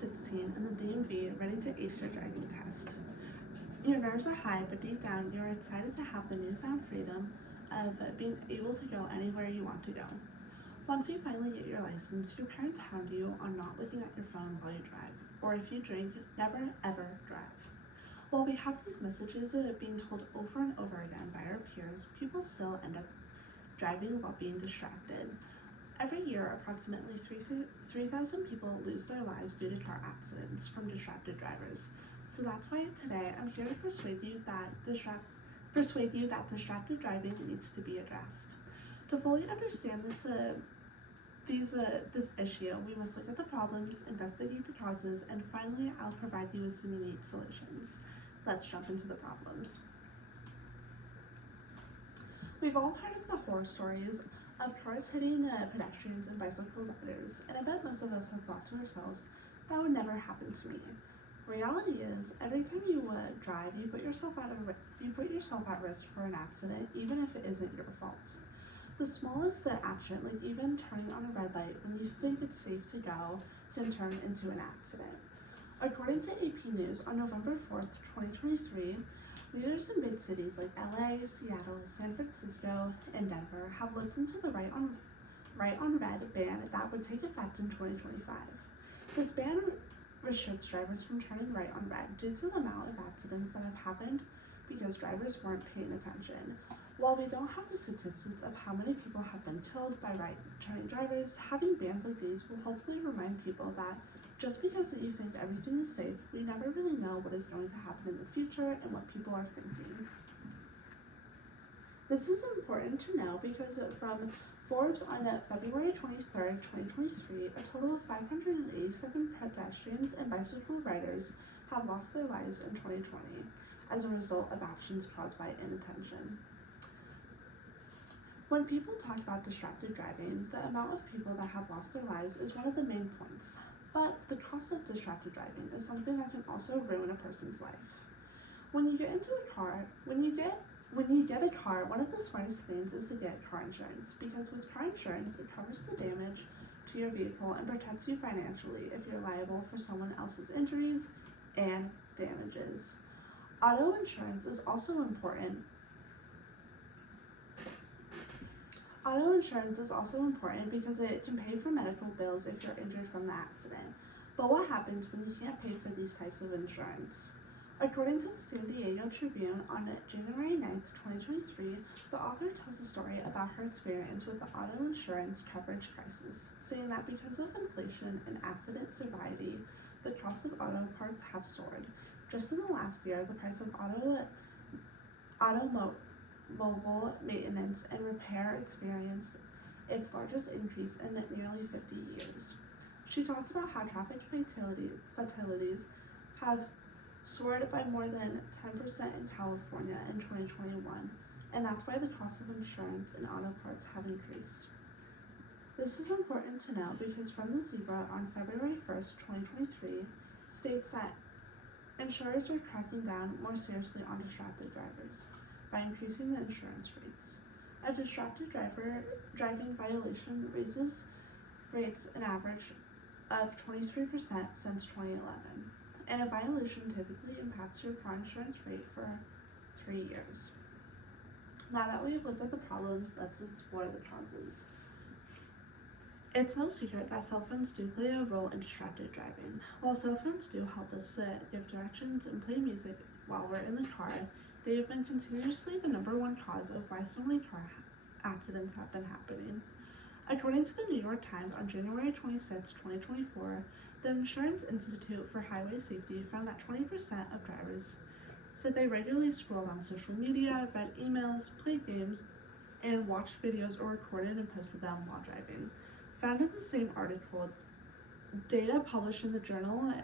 16 in the DMV ready to ace your driving test. Your nerves are high, but deep down you are excited to have the newfound freedom of being able to go anywhere you want to go. Once you finally get your license, your parents hound you on not looking at your phone while you drive, or if you drink, never ever drive. While we have these messages being told over and over again by our peers, people still end up driving while being distracted. Every year, approximately 3,000 people lose their lives due to car accidents from distracted drivers. So that's why today I'm here to persuade you that distracted driving needs to be addressed. To fully understand this issue, we must look at the problems, investigate the causes, and finally I'll provide you with some unique solutions. Let's jump into the problems. We've all heard of the horror stories of cars hitting pedestrians and bicycle riders, and I bet most of us have thought to ourselves, that would never happen to me. Reality is, every time you drive, you put yourself at risk for an accident, even if it isn't your fault. The smallest action, like even turning on a red light when you think it's safe to go, can turn into an accident. According to AP News, on November 4th, 2023, leaders in big cities like LA, Seattle, San Francisco, and Denver have looked into the right on red ban that would take effect in 2025. This ban restricts drivers from turning right on red due to the amount of accidents that have happened because drivers weren't paying attention. While we don't have the statistics of how many people have been killed by right-turning drivers, having bans like these will hopefully remind people that just because you think everything is safe, we never really know what is going to happen in the future and what people are thinking. This is important to know because from Forbes on February 23rd, 2023, a total of 587 pedestrians and bicycle riders have lost their lives in 2020 as a result of actions caused by inattention. When people talk about distracted driving, the amount of people that have lost their lives is one of the main points. But the cost of distracted driving is something that can also ruin a person's life. When you get a car, one of the smartest things is to get car insurance, because with car insurance, it covers the damage to your vehicle and protects you financially if you're liable for someone else's injuries and damages. Auto insurance is also important. Auto insurance is also important because it can pay for medical bills if you're injured from the accident. But what happens when you can't pay for these types of insurance? According to the San Diego Tribune on January 9th, 2023, the author tells a story about her experience with the auto insurance coverage crisis, saying that because of inflation and accident severity, the cost of auto parts have soared. Just in the last year, the price of automobile maintenance and repair experienced its largest increase in nearly 50 years. She talked about how traffic fatalities have soared by more than 10% in California in 2021, and that's why the cost of insurance and auto parts have increased. This is important to know because From the Zebra on February 1st, 2023, states that insurers are cracking down more seriously on distracted drivers by increasing the insurance rates. A distracted driving violation raises rates an average of 23% since 2011, and a violation typically impacts your car insurance rate for 3 years. Now that we've looked at the problems, let's explore the causes. It's no secret that cell phones do play a role in distracted driving. While cell phones do help us give directions and play music while we're in the car, they have been continuously the #1 cause of why so many car accidents have been happening. According to the New York Times on January 26, 2024, the Insurance Institute for Highway Safety found that 20% of drivers said they regularly scrolled on social media, read emails, played games, and watched videos or recorded and posted them while driving. Found in the same article, data published in the Journal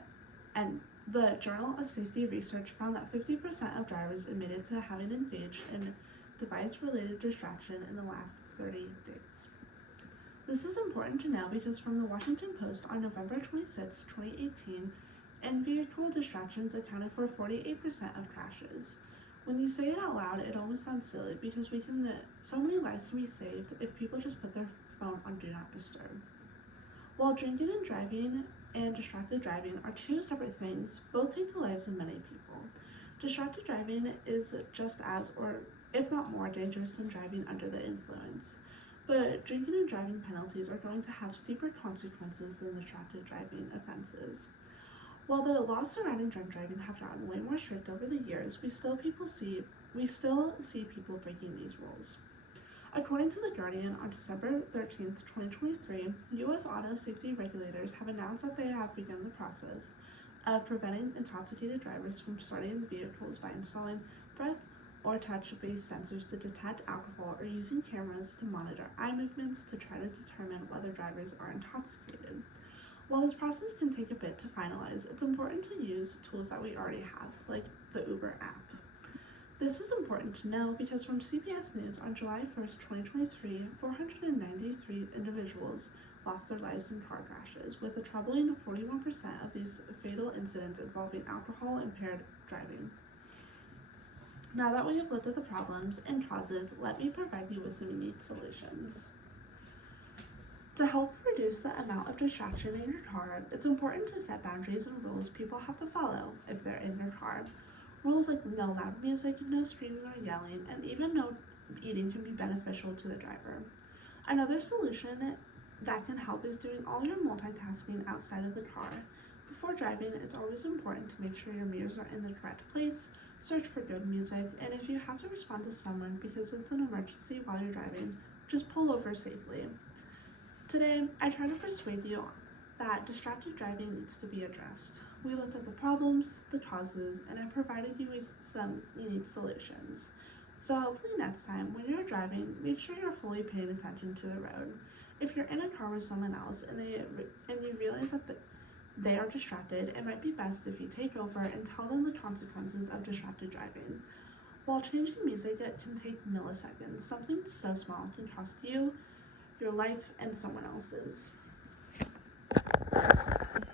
of Safety Research found that 50% of drivers admitted to having engaged in device-related distraction in the last 30 days. This is important to know because from the Washington Post on November 26, 2018, in-vehicle distractions accounted for 48% of crashes. When you say it out loud, it almost sounds silly because so many lives can be saved if people just put their phone on Do Not Disturb. While drinking and driving and distracted driving are two separate things. Both take the lives of many people. Distracted driving is just as, or if not more, dangerous than driving under the influence. But drinking and driving penalties are going to have steeper consequences than distracted driving offenses. While the laws surrounding drunk driving have gotten way more strict over the years, we still see people breaking these rules. According to The Guardian, on December 13th, 2023, U.S. auto safety regulators have announced that they have begun the process of preventing intoxicated drivers from starting vehicles by installing breath or touch-based sensors to detect alcohol or using cameras to monitor eye movements to try to determine whether drivers are intoxicated. While this process can take a bit to finalize, it's important to use tools that we already have, like the Uber app. This is important to know because from CBS News on July 1st, 2023, 493 individuals lost their lives in car crashes, with a troubling 41% of these fatal incidents involving alcohol-impaired driving. Now that we have looked at the problems and causes, let me provide you with some unique solutions. To help reduce the amount of distraction in your car, it's important to set boundaries and rules people have to follow if they're in your car. Rules like no loud music, no screaming or yelling, and even no eating can be beneficial to the driver. Another solution that can help is doing all your multitasking outside of the car. Before driving, it's always important to make sure your mirrors are in the correct place, search for good music, and if you have to respond to someone because it's an emergency while you're driving, just pull over safely. Today, I try to persuade you that distracted driving needs to be addressed. We looked at the problems, the causes, and I provided you with some unique solutions. So hopefully next time, when you're driving, make sure you're fully paying attention to the road. If you're in a car with someone else and you realize that they are distracted, it might be best if you take over and tell them the consequences of distracted driving. While changing music, it can take milliseconds. Something so small can cost you, your life, and someone else's.